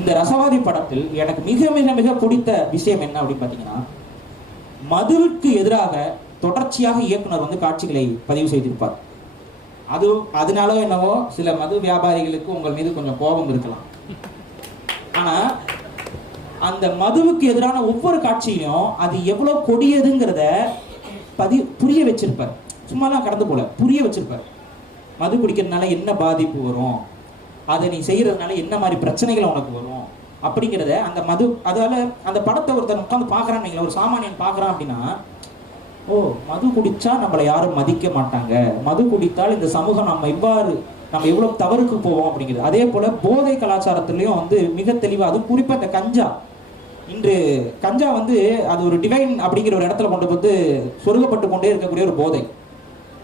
இந்த ரசவாதி படத்தில் எனக்கு மிக மிக மிக பிடித்த விஷயம் என்ன அப்படின்னு பார்த்தீங்கன்னா, மதுவுக்கு எதிராக தொடர்ச்சியாக இயக்குனர் வந்து காட்சிகளை பதிவு செய்திருப்பார். அதனால என்னவோ சில மது வியாபாரிகளுக்கு உங்கள் மீது கொஞ்சம் கோபம் இருக்கலாம். ஆனா அந்த மதுவுக்கு எதிரான ஒவ்வொரு காட்சியிலும் அது எவ்வளவு கொடியதுங்கிறத புரிய வச்சிருப்பார். சும்மாலாம் கடந்து போல புரிய வச்சிருப்பார். மது குடிக்கிறதுனால என்ன பாதிப்பு வரும், அதை நீ செய்யறதுனால என்ன மாதிரி பிரச்சனைகள் உனக்கு வரும் அப்படிங்கிறத அந்த மது, அதால அந்த படத்தை ஒருத்தர் உட்காந்து பார்க்கறான்னு, ஒரு சாமானியன் பார்க்கறான் அப்படின்னா, ஓ மது குடிச்சா நம்மளை யாரும் மதிக்க மாட்டாங்க, மது குடித்தால் இந்த சமூகம் நம்ம எவ்வளவு தவறுக்கு போவோம் அப்படிங்கிறது. அதே போல போதை கலாச்சாரத்திலையும் வந்து மிக தெளிவா, அது குறிப்பா இந்த கஞ்சா, இன்று கஞ்சா வந்து அது ஒரு டிவைன் அப்படிங்கிற ஒரு இடத்துல கொண்டு வந்து சொருகப்பட்டு கொண்டே இருக்கக்கூடிய ஒரு போதை.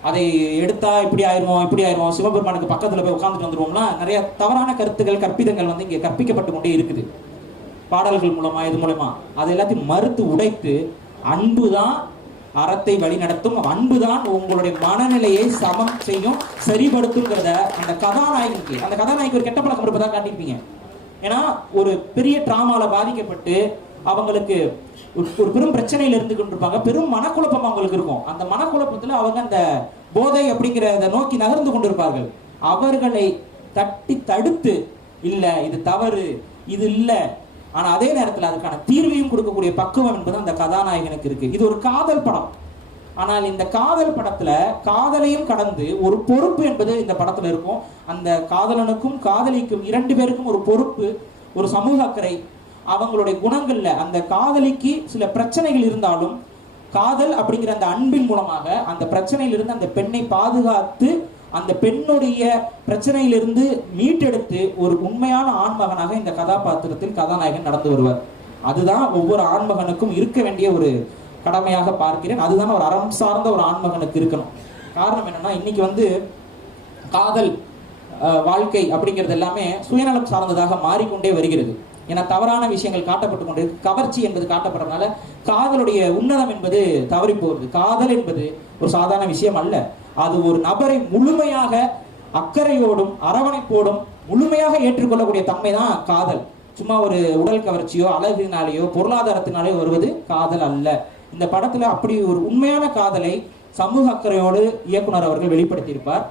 அதை எடுத்தா இப்படி ஆயிரும் சிவபெருமானுக்கு பக்கத்துல போய் உட்காந்துட்டு வந்துருவோம்னா நிறைய தவறான கருத்துக்கள் கற்பிதங்கள் வந்து இங்க கற்பிக்கப்பட்டு கொண்டே இருக்குது, பாடல்கள் மூலமா இது மூலமா. அதை எல்லாத்தையும் மறுத்து உடைத்து அன்புதான் அறத்தை வழி நடத்தும், அன்புதான் உங்களுடைய மனநிலையை சமம் செய்யும், சரிபடுத்துங்கிறத அந்த கதாநாயகனுக்கு ஒரு கெட்ட பழக்கம் இருப்பதாக காட்டியிருப்பீங்க. ஏன்னா ஒரு பெரிய டிராமால பாதிக்கப்பட்டு அவங்களுக்கு ஒரு பெரும் பிரச்சனையில இருந்து கொண்டிருப்பாங்க, பெரும் மனக்குழப்பம் அவங்களுக்கு இருக்கும். அந்த மனக்குழப்பத்துல அவங்க அந்த போதை அப்படிங்கிறத நோக்கி நகர்ந்து கொண்டிருப்பார்கள். அவர்களை தடுத்து, இல்ல இது தவறு, இது இல்ல, ஆனா அதே நேரத்தில் அதுக்கான தீர்வையும் கொடுக்கக்கூடிய பக்குவம் என்பது அந்த கதாநாயகனுக்கு இருக்கு. இது ஒரு காதல் படம். ஆனால் இந்த காதல் படத்துல காதலையும் கடந்து ஒரு பொறுப்பு என்பது இந்த படத்துல இருக்கும். அந்த காதலனுக்கும் காதலிக்கும் இரண்டு பேருக்கும் ஒரு பொறுப்பு, ஒரு சமூக அக்கறை, அவங்களுடைய குணங்கள்ல அந்த காதலிக்கு சில பிரச்சனைகள் இருந்தாலும் காதல் அப்படிங்கிற அந்த அன்பின் மூலமாக அந்த பிரச்சனையிலிருந்து அந்த பெண்ணை பாதுகாத்து அந்த பெண்ணுடைய பிரச்சனையிலிருந்து மீட்டெடுத்து ஒரு உண்மையான ஆண்மகனாக இந்த கதாபாத்திரத்தில் கதாநாயகன் நடந்து வருவார். அதுதான் ஒவ்வொரு ஆண்மகனுக்கும் இருக்க வேண்டிய ஒரு கடமையாக பார்க்கிறேன். அதுதான் ஒரு அறம் சார்ந்த ஒரு ஆண்மகனுக்கு இருக்கணும். காரணம் என்னன்னா, இன்னைக்கு வந்து காதல் வாழ்க்கை அப்படிங்கிறது எல்லாமே சுயநலம் சார்ந்ததாக மாறிக்கொண்டே வருகிறது. ஏன்னா தவறான விஷயங்கள் காட்டப்பட்டு கொண்டு, கவர்ச்சி என்பது காட்டப்படுறதுனால காதலுடைய உன்னதம் என்பது தவறி போகிறது. காதல் என்பது ஒரு சாதாரண விஷயம் அல்ல. அது ஒரு நபரை முழுமையாக அக்கறையோடும் அரவணைப்போடும் முழுமையாக ஏற்றுக்கொள்ளக்கூடிய தன்மை தான் காதல். சும்மா ஒரு உடல் கவர்ச்சியோ அழகினாலேயோ பொருளாதாரத்தினாலேயோ வருவது காதல் அல்ல. இந்த படத்துல அப்படி ஒரு உண்மையான காதலை சமூக அக்கறையோடு இயக்குனர் அவர்கள் வெளிப்படுத்தியிருப்பார்.